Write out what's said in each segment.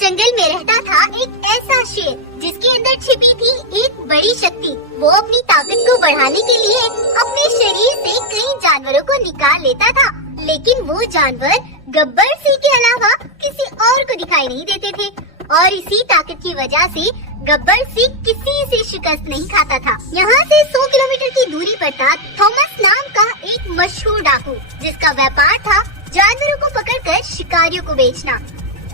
जंगल में रहता था एक ऐसा शेर जिसके अंदर छिपी थी एक बड़ी शक्ति। वो अपनी ताकत को बढ़ाने के लिए अपने शरीर से कई जानवरों को निकाल लेता था, लेकिन वो जानवर गब्बर सिंह के अलावा किसी और को दिखाई नहीं देते थे और इसी ताकत की वजह से गब्बर सिंह किसी से शिकस्त नहीं खाता था। यहाँ से 100 किलोमीटर की दूरी पर था थॉमस नाम का एक मशहूर डाकू, जिसका व्यापार था जानवरों को पकड़कर शिकारियों को बेचना।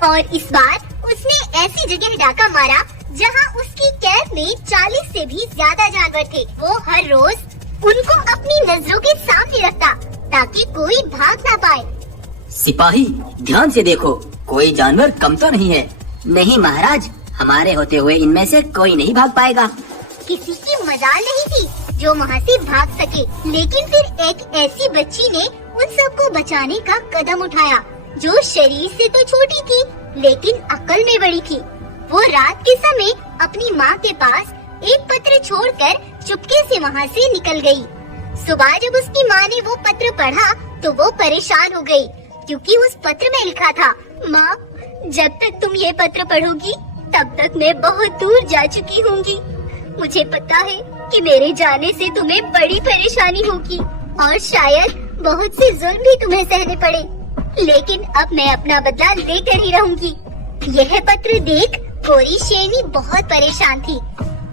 और इस बार उसने ऐसी जगह डाका मारा जहाँ उसकी कैद में 40 से भी ज्यादा जानवर थे। वो हर रोज उनको अपनी नजरों के सामने रखता ताकि कोई भाग ना पाए। सिपाही, ध्यान से देखो, कोई जानवर कम तो नहीं है। नहीं महाराज, हमारे होते हुए इनमें से कोई नहीं भाग पाएगा। किसी की मजाल नहीं थी जो वहाँ से भाग सके, लेकिन फिर एक ऐसी बच्ची ने उन सबको बचाने का कदम उठाया जो शरीर से तो छोटी थी लेकिन अक्ल में बड़ी थी। वो रात के समय अपनी माँ के पास एक पत्र छोड़कर चुपके से वहाँ से निकल गई। सुबह जब उसकी माँ ने वो पत्र पढ़ा तो वो परेशान हो गई, क्योंकि उस पत्र में लिखा था, माँ, जब तक तुम ये पत्र पढ़ोगी तब तक मैं बहुत दूर जा चुकी होंगी। मुझे पता है कि मेरे जाने से तुम्हें बड़ी परेशानी होगी और शायद बहुत से जुल्म भी तुम्हें सहने पड़े, लेकिन अब मैं अपना बदला लेकर ही रहूंगी। यह पत्र देख गोरी शेरनी बहुत परेशान थी,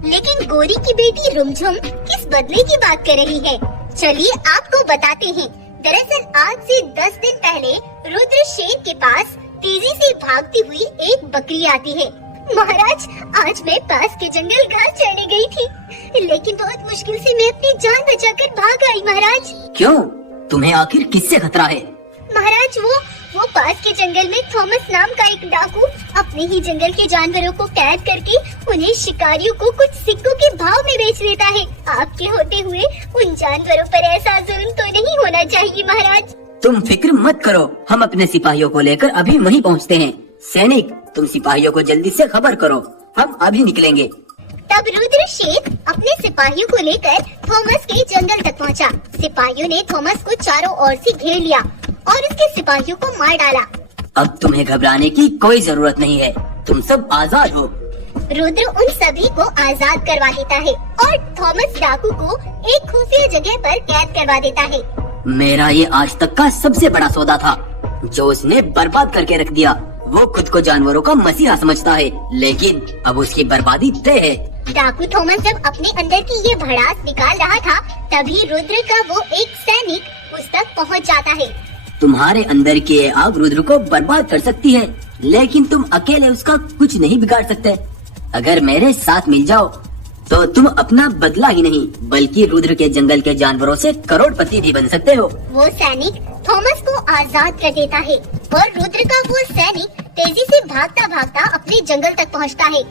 लेकिन गोरी की बेटी रुमझुम किस बदले की बात कर रही है, चलिए आपको बताते हैं। दरअसल आज से 10 दिन पहले रुद्र शेर के पास तेजी से भागती हुई एक बकरी आती है। महाराज, आज मैं पास के जंगल घास चरने गई थी, लेकिन बहुत मुश्किल से मैं अपनी जान बचाकर भाग आई। महाराज। क्यों? तुम्हें आखिर किससे खतरा है? महाराज, वो पास के जंगल में थॉमस नाम का एक डाकू अपने ही जंगल के जानवरों को कैद करके उन्हें शिकारियों को कुछ सिक्कों के भाव में बेच देता है। आपके होते हुए उन जानवरों पर ऐसा जुल्म तो नहीं होना चाहिए महाराज। तुम फिक्र मत करो, हम अपने सिपाहियों को लेकर अभी वहीं पहुँचते हैं। सैनिक, तुम सिपाहियों को जल्दी से खबर करो, हम अभी निकलेंगे। तब रुद्र शेर अपने सिपाहियों को लेकर थॉमस के जंगल तक पहुंचा। सिपाहियों ने थॉमस को चारों ओर से घेर लिया और उसके सिपाहियों को मार डाला। अब तुम्हें घबराने की कोई जरूरत नहीं है, तुम सब आजाद हो। रुद्र उन सभी को आजाद करवा देता है और थॉमस डाकू को एक खुफिया जगह पर कैद करवा देता है। मेरा ये आज तक का सबसे बड़ा सौदा था, जो उसने बर्बाद करके रख दिया। वो खुद को जानवरों का मसीहा समझता है, लेकिन अब उसकी बर्बादी तय है। डाकू थॉमस जब अपने अंदर की ये भड़ास निकाल रहा था, तभी रुद्र का वो एक सैनिक उस तक पहुंच जाता है। तुम्हारे अंदर की ये आग रुद्र को बर्बाद कर सकती है, लेकिन तुम अकेले उसका कुछ नहीं बिगाड़ सकते। अगर मेरे साथ मिल जाओ तो तुम अपना बदला ही नहीं बल्कि रुद्र के जंगल के जानवरों से करोड़पति भी बन सकते हो। वो सैनिक थॉमस को आजाद कर देता है और रुद्र का वो सैनिक तेजी से भागता भागता अपने जंगल तक पहुंचता है।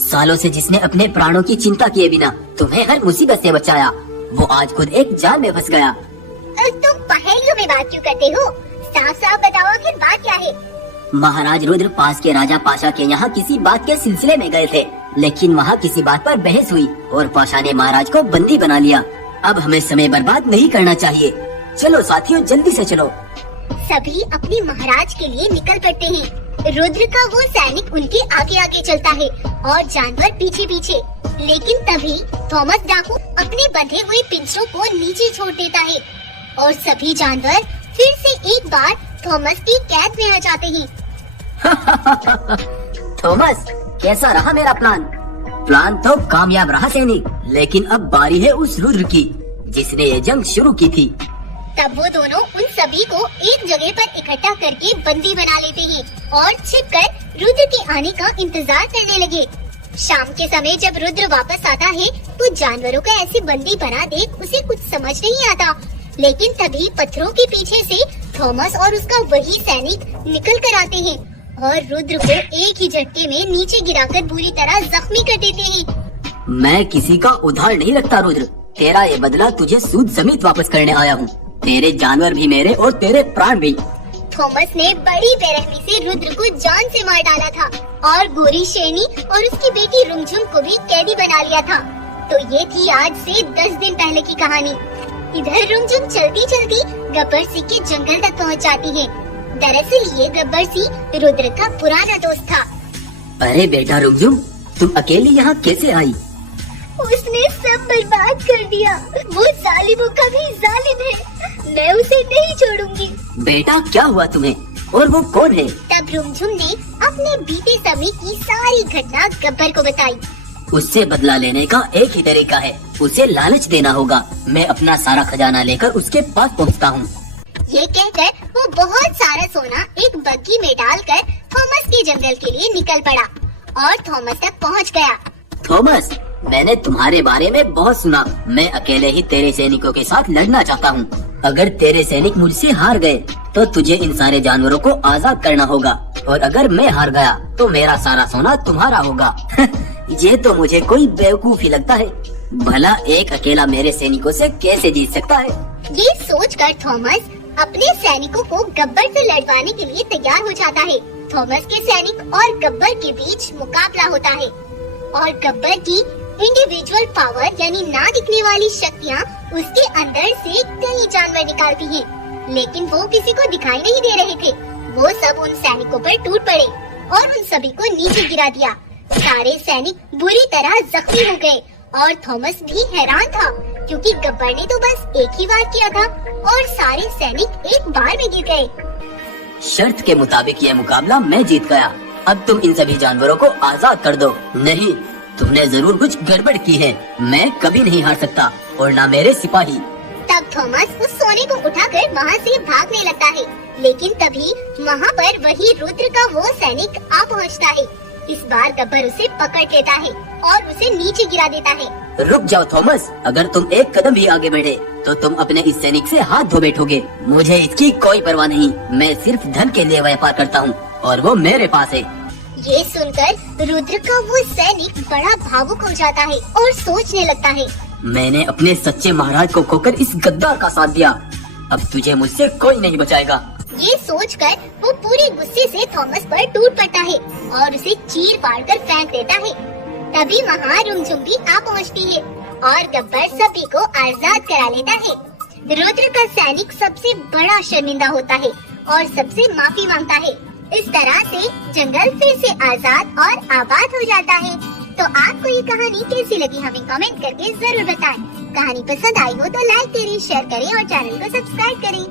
सालों से जिसने अपने प्राणों की चिंता किए बिना तुम्हें हर मुसीबत से बचाया, वो आज खुद एक जाल में फंस गया। तुम पहेलियों में बात क्यों करते हो? साफ साफ बताओ आखिर बात क्या है? महाराज रुद्र पास के राजा पाशा के यहाँ किसी बात के सिलसिले में गए थे, लेकिन वहाँ किसी बात पर बहस हुई और पाशा ने महाराज को बंदी बना लिया। अब हमें समय बर्बाद नहीं करना चाहिए। चलो साथियों, जल्दी से चलो। सभी अपने महाराज के लिए निकल पड़ते हैं। रुद्र का वो सैनिक उनके आगे आगे चलता है और जानवर पीछे पीछे, लेकिन तभी थॉमस डाकू अपने बंधे हुए पिंजरों को नीचे छोड़ देता है और सभी जानवर फिर से एक बार थॉमस की कैद में आ जाते हैं। थॉमस, कैसा रहा मेरा प्लान? प्लान तो कामयाब रहा सैनिक, लेकिन अब बारी है उस रुद्र की जिसने ये जंग शुरू की थी। तब वो दोनों उन सभी को एक जगह पर इकट्ठा करके बंदी बना लेते हैं और छिपकर रुद्र के आने का इंतजार करने लगे। शाम के समय जब रुद्र वापस आता है तो जानवरों का ऐसे बंदी बना देख उसे कुछ समझ नहीं आता, लेकिन तभी पत्थरों के पीछे से थॉमस और उसका वही सैनिक निकल कर आते हैं और रुद्र को एक ही झटके में नीचे गिराकर बुरी तरह जख्मी कर देते हैं। मैं किसी का उधार नहीं रखता रुद्र, तेरा ये बदला तुझे सूद समेत वापस करने आया हूँ। तेरे जानवर भी मेरे और तेरे प्राण भी। थॉमस ने बड़ी बेरहमी से रुद्र को जान से मार डाला था और गोरी शेरनी और उसकी बेटी रुमझुम को भी कैदी बना लिया था। तो ये थी आज से 10 दिन पहले की कहानी। इधर रुमझुम चलती चलती गब्बर सिंह के जंगल तक पहुंच जाती है। दरअसल ये गब्बर सिंह रुद्र का पुराना दोस्त था। अरे बेटा रुमझुम, तुम अकेली यहाँ कैसे आई? उसने सब बर्बाद कर दिया। वो जालिमों का भी जालिम है, मैं उसे नहीं छोड़ूंगी। बेटा क्या हुआ तुम्हें, और वो कौन है? तब रुमझुम ने अपने बीते समय की सारी घटना गब्बर को बताई। उससे बदला लेने का एक ही तरीका है, उसे लालच देना होगा। मैं अपना सारा खजाना लेकर उसके पास पहुँचता हूँ। ये कहकर वो बहुत सारा सोना एक बग्घी में डालकर थॉमस के जंगल के लिए निकल पड़ा और थॉमस तक पहुंच गया। थॉमस, मैंने तुम्हारे बारे में बहुत सुना। मैं अकेले ही तेरे सैनिकों के साथ लड़ना चाहता हूँ। अगर तेरे सैनिक मुझसे हार गए तो तुझे इन सारे जानवरों को आजाद करना होगा, और अगर मैं हार गया तो मेरा सारा सोना तुम्हारा होगा। ये तो मुझे कोई बेवकूफी लगता है। भला एक अकेला मेरे सैनिकों से कैसे जीत सकता है? ये सोचकर थॉमस अपने सैनिकों को गब्बर से लड़वाने के लिए तैयार हो जाता है। थॉमस के सैनिक और गब्बर के बीच मुकाबला होता है और गब्बर की इंडिविजुअल पावर यानी ना दिखने वाली शक्तियाँ उसके अंदर से कई जानवर निकालती हैं, लेकिन वो किसी को दिखाई नहीं दे रहे थे। वो सब उन सैनिकों पर टूट पड़े और उन सभी को नीचे गिरा दिया। सारे सैनिक बुरी तरह जख्मी हो गए और थॉमस भी हैरान था, क्योंकि गब्बर ने तो बस एक ही वार किया था और सारे सैनिक एक बार में गिर गए। शर्त के मुताबिक यह मुकाबला मैं जीत गया। अब तुम इन सभी जानवरों को आजाद कर दो। नहीं, तुमने जरूर कुछ गड़बड़ की है। मैं कभी नहीं हार सकता, और ना मेरे सिपाही। तब थॉमस उस सोने को उठाकर वहाँ से भागने लगता है, लेकिन तभी वहाँ पर वही रुद्र का वो सैनिक आ पहुँचता है। इस बार गब्बर उसे पकड़ लेता है और उसे नीचे गिरा देता है। रुक जाओ थॉमस, अगर तुम एक कदम भी आगे बढ़े तो तुम अपने इस सैनिक से हाथ धो बैठोगे। मुझे इसकी कोई परवाह नहीं। मैं सिर्फ धन के लिए व्यापार करता हूँ और वो मेरे पास है। ये सुनकर रुद्र का वो सैनिक बड़ा भावुक हो जाता है और सोचने लगता है, मैंने अपने सच्चे महाराज को खोकर इस गद्दार का साथ दिया। अब तुझे मुझसे कोई नहीं बचाएगा। ये सोचकर वो पूरे गुस्से से थॉमस पर टूट पड़ता है और उसे चीर फाड़ कर फेंक देता है। तभी वहाँ रुमझुम भी आ पहुँचती है और गब्बर सभी को आजाद करा लेता है। रुद्र का सैनिक सबसे बड़ा शर्मिंदा होता है और सबसे माफी मांगता है। इस तरह से जंगल फिर से आजाद और आबाद हो जाता है। तो आपको ये कहानी कैसी लगी हमें कमेंट करके जरूर बताएं। कहानी पसंद आई हो तो लाइक करें, शेयर करें और चैनल को सब्सक्राइब करें।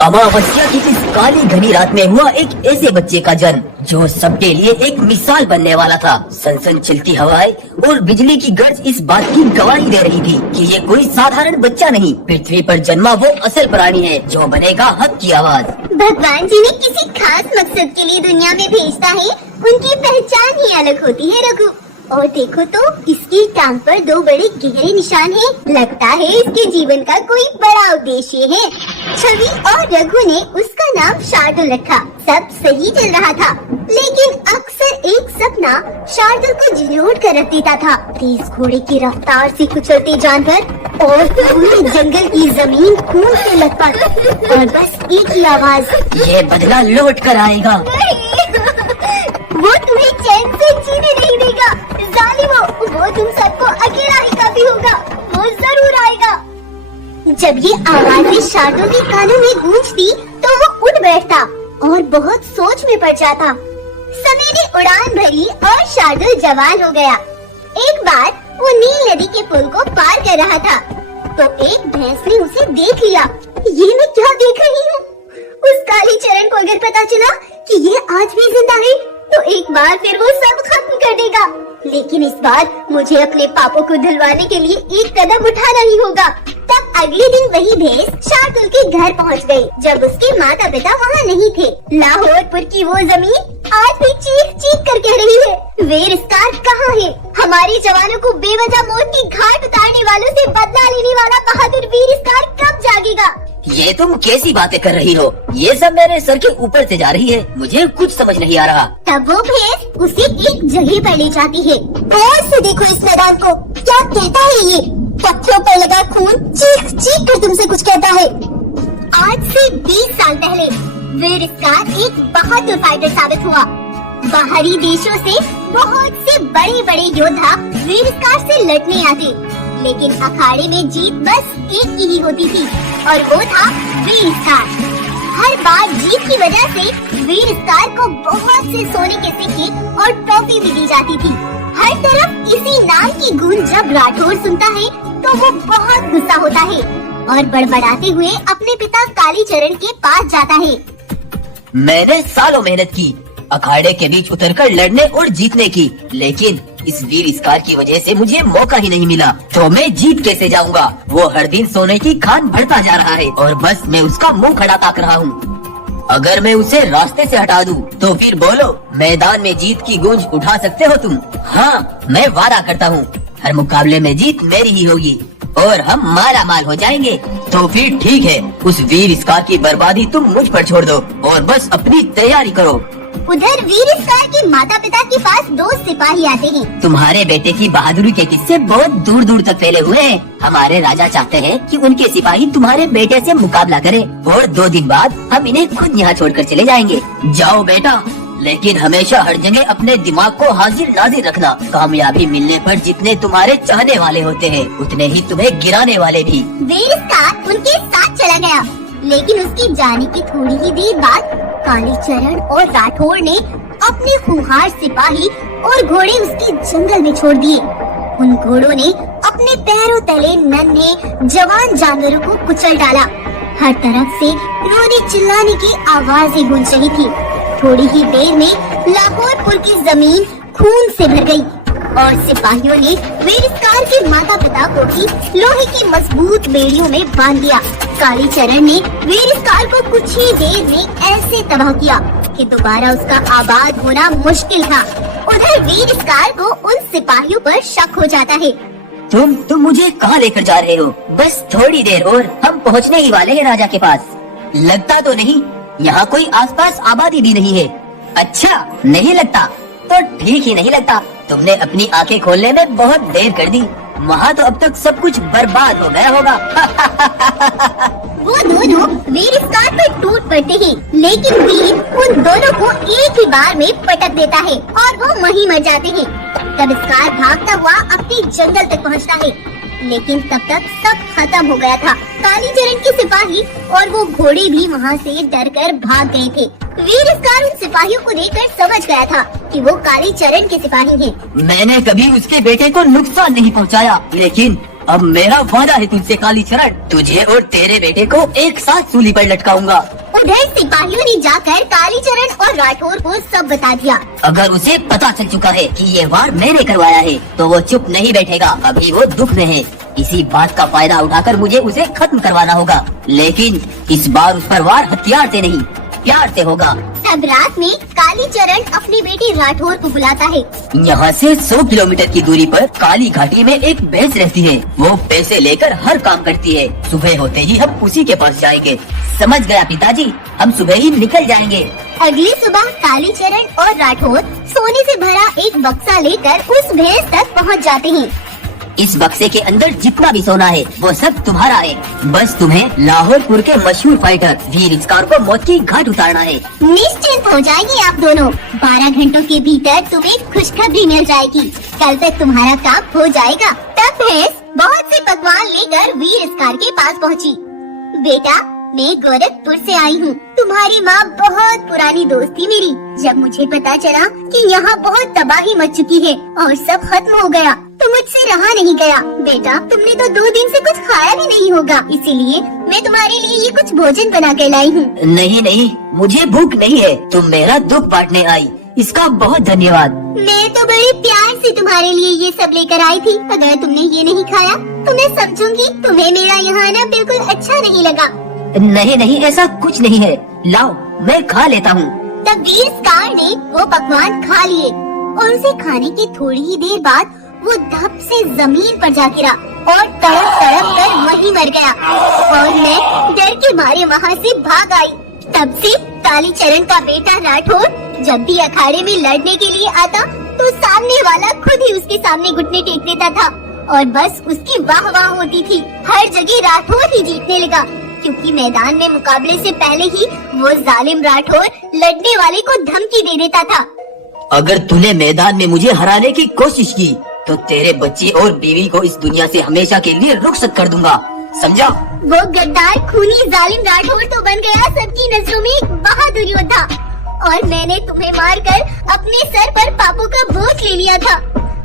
अमावस्या की इस काली घनी रात में हुआ एक ऐसे बच्चे का जन्म जो सबके लिए एक मिसाल बनने वाला था। सनसन चलती हवाएं और बिजली की गर्ज इस बात की गवाही दे रही थी कि ये कोई साधारण बच्चा नहीं, पृथ्वी पर जन्मा वो असल प्राणी है जो बनेगा हक की आवाज। भगवान जी ने किसी खास मकसद के लिए दुनिया में भेजता है, उनकी पहचान ही अलग होती है रघु। और देखो तो इसकी टांग पर 2 बड़े गहरे निशान हैं। लगता है इसके जीवन का कोई बड़ा उद्देश्य है। छवि और रघु ने उसका नाम शार्दुल रखा। सब सही चल रहा था, लेकिन अक्सर एक सपना शार्दुल को झिझोड़ कर रख देता था। तेज घोड़े की रफ्तार से कुचलते जानवर और पूरे जंगल की जमीन खून से लथपथ और बस एक ही आवाज, ये बदला लौट कर आएगा। वो तुम्हें चैन से जीने नहीं देगा। जालिमो, वो तुम सबको अकेला ही काफी होगा। वो जरूर आएगा। जब ये आवाजें शार्दुल के कानों में गूंजती तो वो उठ बैठता और बहुत सोच में पड़ जाता। समय ने उड़ान भरी और शार्दुल जवान हो गया। एक बार वो नील नदी के पुल को पार कर रहा था तो एक भैंस ने उसे देख लिया। ये मैं क्या देख रही हूँ? उस काली चरण को अगर पता चला कि ये आज भी जिंदा है तो एक बार फिर वो सब खत्म कर देगा। लेकिन इस बार मुझे अपने पापों को धुलवाने के लिए एक कदम उठाना ही होगा। तब अगले दिन वही भैंस शार्दुल के घर पहुंच गई, जब उसके माता पिता वहाँ नहीं थे। लाहौरपुर की वो जमीन आज भी चीख चीख कर कह रही है, वीर स्कार कहाँ है? हमारे जवानों को बेवजह मौत की घाट उतारने वालों से बदला लेने वाला बहादुर वीर स्कार कब जागेगा? ये तुम कैसी बातें कर रही हो? ये सब मेरे सर के ऊपर से जा रही है, मुझे कुछ समझ नहीं आ रहा। तब वो भैंस उसे एक जगह पर ले जाती है। गौर से देखो इस मैदान को, क्या कहता है ये? पत्थरों पर लगा खून चीख चीख कर तुमसे कुछ कहता है। आज से 20 साल पहले वीर स्कार एक बहादुर फाइटर साबित हुआ। बाहरी देशों से बहुत से बड़े बड़े योद्धा वीर स्कार से लड़ने आते, लेकिन अखाड़े में जीत बस एक की ही होती थी और वो था वीर स्कार। हर बार जीत की वजह से वीर स्कार को बहुत से सोने के सिक्के और ट्रॉफी भी दी जाती थी। हर तरफ इसी नाम की गूंज जब राठौर सुनता है तो वो बहुत गुस्सा होता है और बड़बड़ाते हुए अपने पिता कालीचरण के पास जाता है। मैंने सालों मेहनत की अखाड़े के बीच उतरकर लड़ने और जीतने की, लेकिन इस वीर स्कार की वजह से मुझे मौका ही नहीं मिला, तो मैं जीत कैसे जाऊंगा? वो हर दिन सोने की खान बढ़ता जा रहा है और बस मैं उसका मुंह खड़ा ताक रहा हूँ। अगर मैं उसे रास्ते से हटा दूं, तो फिर बोलो मैदान में जीत की गूंज उठा सकते हो तुम? हाँ, मैं वादा करता हूँ हर मुकाबले में जीत मेरी ही होगी और हम माला माल हो जाएंगे। तो फिर ठीक है, उस वीर स्कार की बर्बादी तुम मुझ पर छोड़ दो और बस अपनी तैयारी करो। उधर वीर स्कार के माता पिता के पास 2 सिपाही आते हैं। तुम्हारे बेटे की बहादुरी के किस्से बहुत दूर दूर तक फैले हुए हैं। हमारे राजा चाहते हैं कि उनके सिपाही तुम्हारे बेटे से मुकाबला करें और 2 दिन बाद हम इन्हें खुद यहाँ छोड़कर चले जाएंगे। जाओ बेटा, लेकिन हमेशा हर जगह अपने दिमाग को हाजिर नाजिर रखना। कामयाबी मिलने पर जितने तुम्हारे चाहने वाले होते हैं, उतने ही तुम्हें गिराने वाले भी। वीर स्कार उनके साथ चला गया, लेकिन उसके जाने की थोड़ी ही देर बाद कालीचरण और राठौर ने अपने खूंखार सिपाही और घोड़े उसके जंगल में छोड़ दिए। उन घोड़ों ने अपने पैरों तले नन्हे जवान जानवरों को कुचल डाला। हर तरफ से रोने चिल्लाने की आवाजें गूंज रही थी। थोड़ी ही देर में लाहौरपुर की जमीन खून से भर गई और सिपाहियों ने वीर स्कार के माता पिता को भी लोहे की मजबूत बेड़ियों में बांध दिया। कालीचरण ने वीर स्कार को कुछ ही देर में ऐसे तबाह किया कि दोबारा उसका आबाद होना मुश्किल था। उधर वीर स्कार को उन सिपाहियों पर शक हो जाता है। तुम मुझे कहाँ लेकर जा रहे हो? बस थोड़ी देर और हम पहुँचने ही वाले हैं राजा के पास। लगता तो नहीं यहाँ कोई आसपास आबादी भी नहीं है। अच्छा, नहीं लगता तो ठीक ही नहीं लगता। तुमने अपनी आंखें खोलने में बहुत देर कर दी। वहाँ तो अब तक सब कुछ बर्बाद हो गया होगा। वो दोनों वीर स्कार पर टूट पड़ते हैं, लेकिन वीर उन दोनों को एक ही बार में पटक देता है और वो वहीं मर जाते हैं। तब स्कार भागता हुआ अपने जंगल तक पहुँचता है, लेकिन तब तक सब खत्म हो गया था। कालीचरण के सिपाही और वो घोड़े भी वहाँ से डरकर भाग गए थे। वीर स्कार उन सिपाहियों को देखकर समझ गया था कि वो कालीचरण के सिपाही हैं। मैंने कभी उसके बेटे को नुकसान नहीं पहुँचाया, लेकिन अब मेरा वादा है तुझसे कालीचरण, तुझे और तेरे बेटे को एक साथ सूली पर लटकाऊंगा। उधर सिपाहियों ने जाकर कालीचरण और राठौर को सब बता दिया। अगर उसे पता चल चुका है कि ये वार मैंने करवाया है, तो वो चुप नहीं बैठेगा। अभी वो दुख में है। इसी बात का फायदा उठाकर मुझे उसे खत्म करवाना होगा, लेकिन इस बार उस पर वार हथियार से नहीं, प्यार से होगा। तब रात में कालीचरण अपने बेटे राठौर को बुलाता है। यहाँ से 100 किलोमीटर की दूरी पर काली घाटी में एक भैंस रहती है। वो पैसे लेकर हर काम करती है। सुबह होते ही हम उसी के पास जाएंगे। समझ गया पिताजी, हम सुबह ही निकल जाएंगे। अगली सुबह कालीचरण और राठौर सोने से भरा एक बक्सा लेकर उस भैंस तक पहुँच जाते हैं। इस बक्से के अंदर जितना भी सोना है वो सब तुम्हारा है। बस तुम्हें लाहौरपुर के मशहूर फाइटर वीर स्कार को मौत की घाट उतारना है। निश्चिंत हो जाएंगे आप दोनों। 12 घंटों के भीतर तुम्हें खुशखबरी मिल जाएगी। कल तक तुम्हारा काम हो जाएगा। तब भैंस बहुत से पकवान लेकर वीर स्कार के पास पहुँची। बेटा, मैं गोरखपुर से आई हूँ। तुम्हारी माँ बहुत पुरानी दोस्त थी मेरी। जब मुझे पता चला कि यहाँ बहुत तबाही मच चुकी है और सब खत्म हो गया, तो मुझसे रहा नहीं गया। बेटा, तुमने तो 2 दिन से कुछ खाया भी नहीं होगा, इसीलिए मैं तुम्हारे लिए ये कुछ भोजन बना कर लाई हूँ। नहीं नहीं, मुझे भूख नहीं है। तुम मेरा दुख बांटने आई, इसका बहुत धन्यवाद। मैं तो बड़े प्यार से तुम्हारे लिए ये सब लेकर आई थी। अगर तुमने ये नहीं खाया तो मैं समझूंगी तुम्हें मेरा यहाँ आना बिल्कुल अच्छा नहीं लगा। नहीं नहीं, ऐसा कुछ नहीं है। लाओ, मैं खा लेता हूँ। तब वीर स्कार ने वो पकवान खा लिए और उसे खाने की थोड़ी ही देर बाद वो धप से जमीन पर जा गिरा और तड़प तड़प कर वहीं मर गया और मैं डर के मारे वहाँ से भाग आई। तब से कालीचरण का बेटा राठौर जब भी अखाड़े में लड़ने के लिए आता तो सामने वाला खुद ही उसके सामने घुटने टेक देता था और बस उसकी वाह वाह होती थी। हर जगह राठौर ही जीतने लगा, क्योंकि मैदान में मुकाबले से पहले ही वो जालिम राठौर लड़ने वाले को धमकी दे देता था। अगर तूने मैदान में मुझे हराने की कोशिश की तो तेरे बच्चे और बीवी को इस दुनिया से हमेशा के लिए रुखसत कर दूंगा, समझा? वो गद्दार खूनी जालिम राठौर तो बन गया सबकी नजरों में एक बहादुर योद्धा, और मैंने तुम्हें मारकर अपने सर पर पापों का बोझ ले लिया था।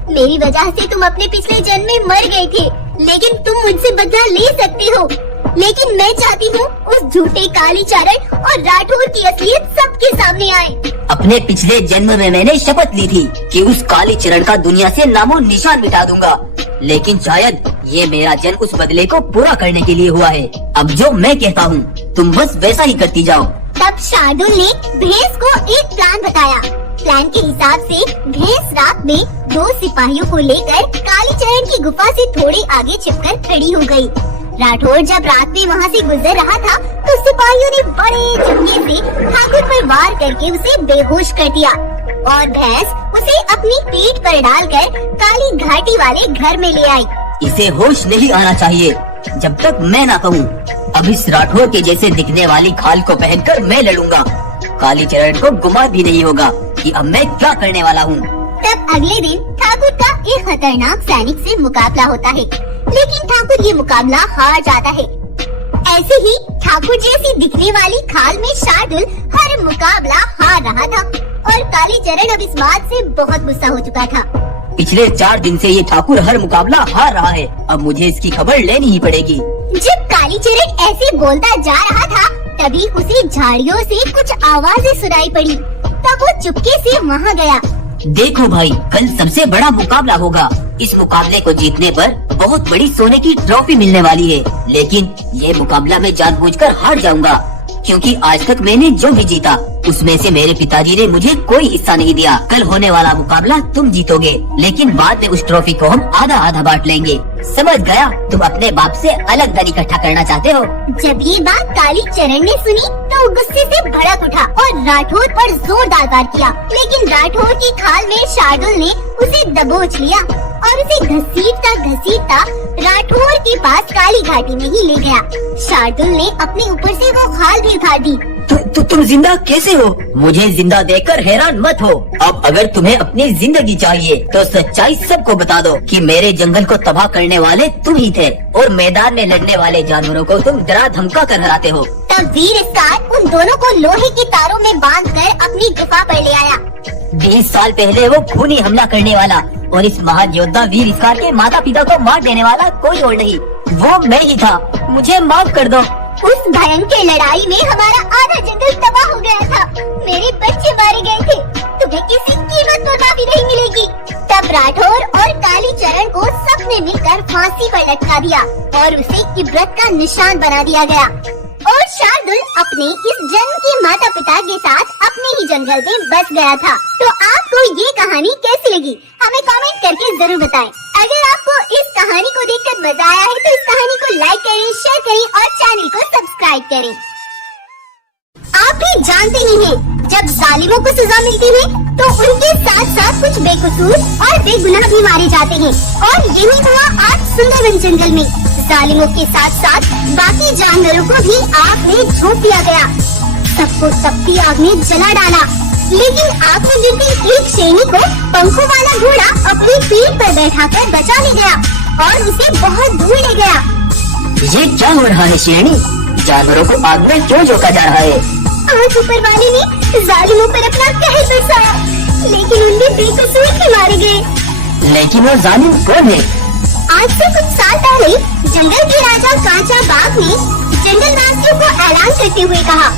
मेरी वजह से तुम अपने पिछले जन्म में मर गए थे, लेकिन तुम मुझसे बदला ले सकते हो। लेकिन मैं चाहती हूँ उस झूठे कालीचरण और राठौर की असलियत सबके सामने आए। अपने पिछले जन्म में मैंने शपथ ली थी कि उस कालीचरण का दुनिया से नामो निशान मिटा दूंगा, लेकिन शायद ये मेरा जन्म उस बदले को पूरा करने के लिए हुआ है। अब जो मैं कहता हूँ तुम बस वैसा ही करती जाओ। तब शार्दुल ने भैंस को एक प्लान बताया। प्लान के हिसाब से भैंस रात में 2 सिपाहियों को लेकर कालीचरण की गुफा से थोड़े आगे छिपकर खड़ी हो गई। राठौर जब रात में वहाँ से गुजर रहा था तो सिपाहियों ने बड़े चुपके से ठाकुर पर वार करके उसे बेहोश कर दिया और भैंस उसे अपनी पीठ पर डालकर काली घाटी वाले घर में ले आई। इसे होश नहीं आना चाहिए जब तक मैं ना कहूँ। अब इस राठौर के जैसे दिखने वाली खाल को पहनकर मैं लड़ूंगा। कालीचरण को गुमान भी नहीं होगा कि अब मैं क्या करने वाला हूँ। तब अगले दिन ठाकुर का एक खतरनाक सैनिक से मुकाबला होता है, लेकिन ठाकुर ये मुकाबला हार जाता है। ऐसे ही ठाकुर जैसी दिखने वाली खाल में शार्दुल हर मुकाबला हार रहा था और कालीचरण अब इस बात से बहुत गुस्सा हो चुका था। पिछले 4 दिन से ये ठाकुर हर मुकाबला हार रहा है, अब मुझे इसकी खबर लेनी ही पड़ेगी। जब कालीचरण ऐसे बोलता जा रहा था तभी उसे झाड़ियों से कुछ आवाजें सुनाई पड़ी। तब वो चुपके से वहाँ गया। देखो भाई, कल सबसे बड़ा मुकाबला होगा। इस मुकाबले को जीतने पर बहुत बड़ी सोने की ट्रॉफी मिलने वाली है, लेकिन ये मुकाबला मैं जानबूझकर हार जाऊंगा, क्योंकि आज तक मैंने जो भी जीता उसमें से मेरे पिताजी ने मुझे कोई हिस्सा नहीं दिया। कल होने वाला मुकाबला तुम जीतोगे, लेकिन बाद में उस ट्रॉफी को हम आधा आधा बांट लेंगे। समझ गया? तुम अपने बाप से अलग धन इकट्ठा करना चाहते हो। जब ये बात कालीचरण ने सुनी तो गुस्से से भड़क उठा और राठौर पर जोरदार वार किया, लेकिन राठौर की खाल में शार्दुल ने उसे दबोच लिया और उसे घसीटता राठौर के पास काली घाटी में ही ले गया। शार्दुल ने अपने ऊपर से वो खाल भी उतार दी। तुम जिंदा कैसे हो? मुझे जिंदा देखकर हैरान मत हो। अब अगर तुम्हें अपनी जिंदगी चाहिए तो सच्चाई सबको बता दो कि मेरे जंगल को तबाह करने वाले तुम ही थे और मैदान में लड़ने वाले जानवरों को तुम डरा धमका कर हराते हो। तब वीर स्कार उन दोनों को लोहे के तारों में बांधकर अपनी गुफा पर ले आया। 20 साल पहले वो खूनी हमला करने वाला और इस महान योद्धा वीर स्कार के माता पिता को मार देने वाला कोई और नहीं, वो मैं ही था। मुझे माफ कर दो। उस भयंकर लड़ाई में हमारा आधा जंगल तबाह हो गया था। मेरे बच्चे मारे गए थे। तुम्हें किसी कीमत पर माफी नहीं मिलेगी। तब राठौर और कालीचरण को सबने मिलकर फांसी पर लटका दिया और उसे इबरत का निशान बना दिया गया। और शार्दुल अपने इस जन्म के माता पिता के साथ अपने ही जंगल में बस गया था। तो आपको ये कहानी कैसी लगी हमें कमेंट करके जरूर बताएं। अगर आपको इस कहानी को देखकर मजा आया है तो इस कहानी को लाइक करें, शेयर करें और चैनल को सब्सक्राइब करें। आप भी जानते ही हैं, जब जालिमों को सजा मिलती है तो उनके साथ साथ कुछ बेकसूर और बेगुनाह भी मारे जाते हैं। और यही हुआ आज सुंदरवन जंगल में। जालिमों के साथ साथ बाकी जानवरों को भी आग में झोंक दिया गया। सबको तपती आग में जला डाला, लेकिन आग में गिरती एक शेरनी को पंखों वाला घोड़ा अपनी पीठ पर बैठाकर बचा ले गया और उसे बहुत दूर ले गया। ये क्या हो रहा है शेरनी? जानवरों को आग में क्यों झोंका जा रहा है? आज ऊपर वाले ने जालिमों पर अपना कहर बरसाया, लेकिन उनके बेकसूर ही मारे गए। लेकिन वो जालिम कौन है? आज से कुछ साल पहले जंगल के राजा कांचा बाघ ने जंगलवासियों को ऐलान करते हुए कहा,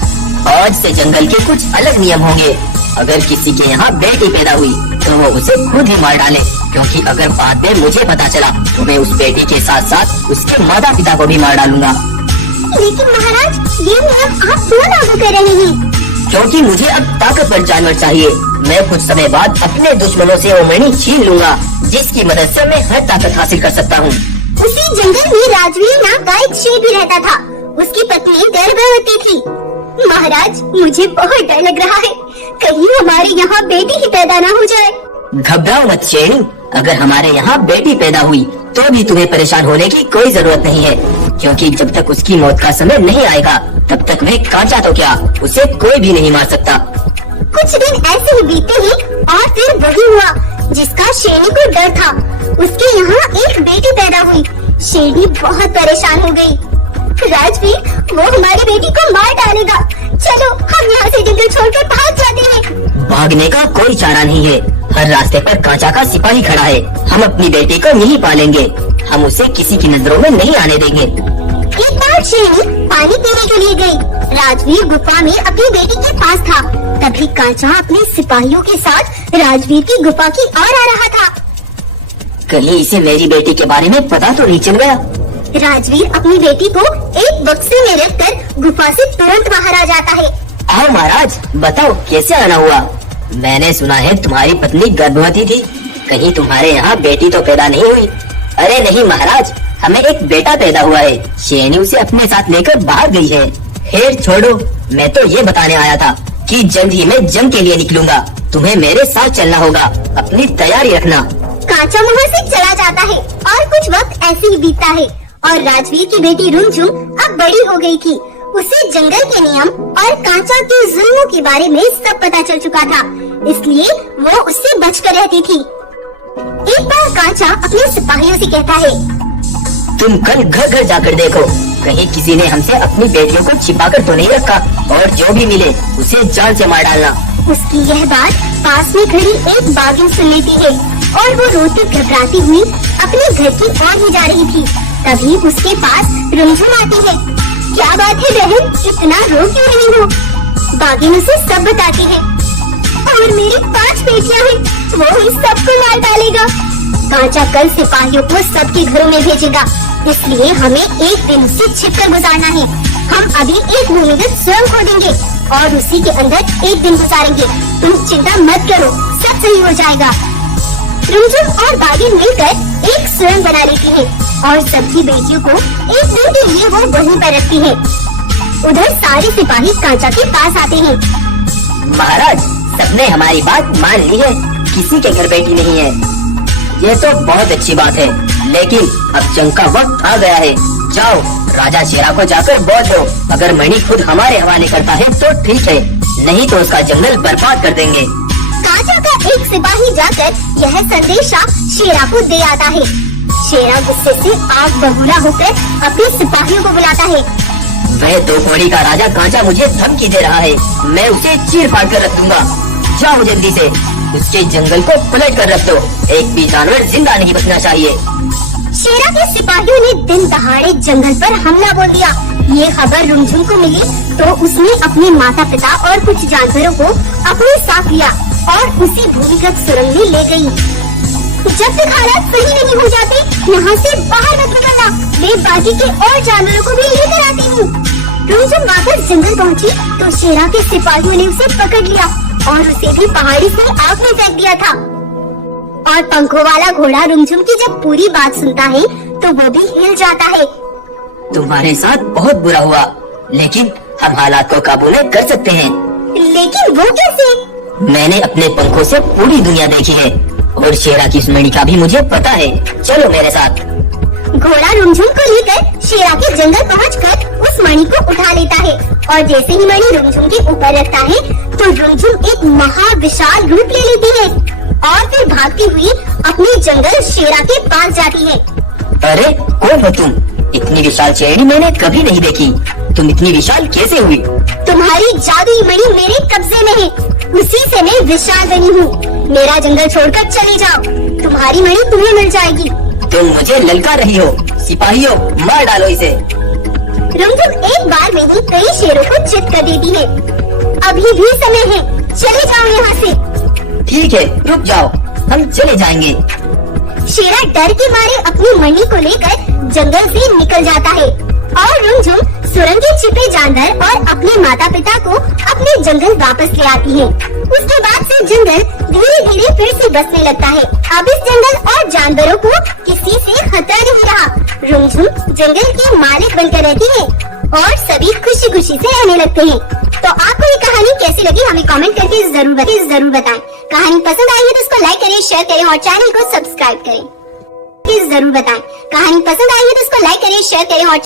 आज से जंगल के कुछ अलग नियम होंगे। अगर किसी के यहाँ बेटी पैदा हुई तो वो उसे खुद ही मार डाले, क्योंकि अगर बाद में मुझे पता चला तो मैं उस बेटी के साथ साथ उसके माता पिता को भी मार डालूंगा। लेकिन महाराज, ये नियम आप क्यों लागू कर रहे हैं? क्योंकि मुझे अब ताकतवर जानवर चाहिए। मैं कुछ समय बाद अपने दुश्मनों से वो मणि छीन लूंगा, जिसकी मदद से मैं हर ताकत हासिल कर सकता हूँ। उसी जंगल में राजवीर नाम का एक शेर भी रहता था। उसकी पत्नी गर्भवती थी। महाराज, मुझे बहुत डर लग रहा है, कहीं हमारे यहाँ बेटी ही पैदा न हो जाए। घबराओ मत शेरनी, अगर हमारे यहाँ बेटी पैदा हुई तो भी तुम्हें परेशान होने की कोई जरूरत नहीं है, क्योंकि जब तक उसकी मौत का समय नहीं आएगा तब तक मैं कांचा तो क्या, उसे कोई भी नहीं मार सकता। कुछ दिन ऐसे ही बीतते ही और फिर वही हुआ जिसका शेरनी को डर था। उसके यहाँ एक बेटी पैदा हुई। शेरनी बहुत परेशान हो गई। राजवीर, वो हमारी बेटी को मार डालेगा। चलो हम यहाँ से जंगल छोड़कर भाग जाते हैं। भागने का कोई चारा नहीं है। हर रास्ते पर कांचा का सिपाही खड़ा है। हम अपनी बेटी को यहीं पालेंगे। हम उसे किसी की नजरों में नहीं आने देंगे। एक बार शेरनी पानी पीने के लिए गई। राजवीर गुफा में अपनी बेटी के पास था। तभी कांचा अपने सिपाहियों के साथ राजवीर की गुफा की ओर आ रहा था। कहीं इसे मेरी बेटी के बारे में पता तो नहीं चल गया। राजवीर अपनी बेटी को एक बक्से में रखकर गुफा से तुरंत बाहर आ जाता है। आओ महाराज, बताओ कैसे आना हुआ। मैंने सुना है तुम्हारी पत्नी गर्भवती थी। कहीं तुम्हारे यहाँ बेटी तो पैदा नहीं हुई? अरे नहीं महाराज, हमें एक बेटा पैदा हुआ है। शेरनी उसे अपने साथ लेकर बाहर गई है। खैर छोड़ो, मैं तो ये बताने आया था कि जल्द ही मैं जंग के लिए निकलूंगा। तुम्हें मेरे साथ चलना होगा। अपनी तैयारी रखना। कांचा वहाँ से चला जाता है और कुछ वक्त ऐसे ही बीतता है और राजवीर की बेटी रुमझुम अब बड़ी हो गई थी। उसे जंगल के नियम और कांचा के जुल्मों के बारे में सब पता चल चुका था, इसलिए वो उससे बचकर रहती थी। एक बार कांचा अपने सिपाहियों से कहता है, तुम कल घर घर जाकर देखो, कहीं किसी ने हमसे अपनी बेटियों को छिपाकर तो नहीं रखा, और जो भी मिले उसे जान से मार डालना। उसकी यह बात पास में खड़ी एक बागिन सुन लेती है और वो रोती घबराती हुई अपने घर की ओर ही जा रही थी। तभी उसके पास रुमझुम आती है। क्या बात है बहन, इतना रो क्यों रही हो? बागिन उसे सब बताती है। और मेरी 5 बेटियां हैं, वो इस सबको मार डालेगा। कांचा कल सिपाहियों को सबके घरों में भेजेगा, इसलिए हमें एक दिन से छिपकर गुजारना है। हम अभी एक भूमिगत सुरंग खोदेंगे और उसी के अंदर एक दिन गुजारेंगे। तुम चिंता मत करो, सब सही हो जाएगा। रुमझुम और बागिन मिलकर एक सुरंग बना लेती है और सबकी बेटियों को एक दिन के लिए वो वहीं पर रखती है। उधर सारे सिपाही कांचा के पास आते हैं। महाराज, सबने हमारी बात मान ली है। किसी के घर बेटी नहीं है। ये तो बहुत अच्छी बात है, लेकिन अब जंग का वक्त आ गया है। जाओ राजा शेरा को जाकर बोल दो, अगर मणि खुद हमारे हवाले करता है तो ठीक है, नहीं तो उसका जंगल बर्बाद कर देंगे। कांचा का एक सिपाही जाकर यह संदेशा शेरा को दे आता है। शेरा गुस्से से आग बबूला होकर अपने सिपाहियों को बुलाता है। वह दो घोड़ी का राजा कांचा मुझे धमकी दे रहा है। मैं उसे चीर फाड़ कर रख दूंगा। जाओ जल्दी से, उसके जंगल को पलट कर रख दो। एक भी जानवर जिंदा नहीं बचना चाहिए। शेरा के सिपाहियों ने दिन दहाड़े जंगल पर हमला बोल दिया। ये खबर रुमझुम को मिली तो उसने अपने माता पिता और कुछ जानवरों को अपने साथ लिया और उसी भूमिगत सुरंग में ले गई। जब तक हालात सही नहीं हो जाते, यहाँ से बाहर मत निकलना। मैं बाकी के और जानवरों को भी लेकर आती हूँ। रुमझुम वापस जंगल पहुँची तो शेरा के सिपाहियों ने उसे पकड़ लिया और उसे भी पहाड़ी से आग में फेंक दिया था। और पंखों वाला घोड़ा रुमझुम की जब पूरी बात सुनता है तो वो भी हिल जाता है। तुम्हारे साथ बहुत बुरा हुआ, लेकिन हम हालात को काबू में कर सकते हैं। लेकिन वो कैसे? मैंने अपने पंखों से पूरी दुनिया देखी है और शेरा की इस मणि का भी मुझे पता है। चलो मेरे साथ। घोड़ा रुमझुम को लेकर शेरा के जंगल पहुंचकर उस मणि को उठा लेता है और जैसे ही मणि रुमझुम के ऊपर रखता है तो रुमझुम एक महाविशाल रूप ले लेती है और फिर भागती हुई अपने जंगल शेरा के पास जाती है। अरे कौन हो तुम? इतनी विशाल शेरनी मैंने कभी नहीं देखी। तुम इतनी विशाल कैसे हुई? तुम्हारी जादुई मणि मेरे कब्जे में है, उसी से मैं विशाल बनी हूँ। मेरा जंगल छोड़कर चले जाओ, तुम्हारी मणि तुम्हें मिल जाएगी। तुम मुझे ललकार रही हो। सिपाहियों, मार डालो इसे। रुमझुम एक बार में ही कई शेरों को चित कर देती है। अभी भी समय है, चले जाओ यहाँ से। ठीक है, रुक जाओ, हम चले जाएंगे। शेरा डर के मारे अपनी मणि को लेकर जंगल से निकल जाता है और रुमझुम सुरंग के छिपे जानवर और अपने माता पिता को अपने जंगल वापस ले आती है। उसके बाद से जंगल धीरे धीरे फिर से बसने लगता है। अब इस जंगल और जानवरों को किसी से खतरा नहीं रहा। रुमझुम जंगल की मालिक बनकर रहती है और सभी खुशी खुशी से रहने लगते हैं। तो आपको ये कहानी कैसी लगी हमें कमेंट करके जरूर बताएं। कहानी पसंद आई है तो इसको लाइक करें, शेयर करें और चैनल को सब्सक्राइब करें। जरूर बताएं। कहानी पसंद आई है तो इसको लाइक करें, शेयर करें और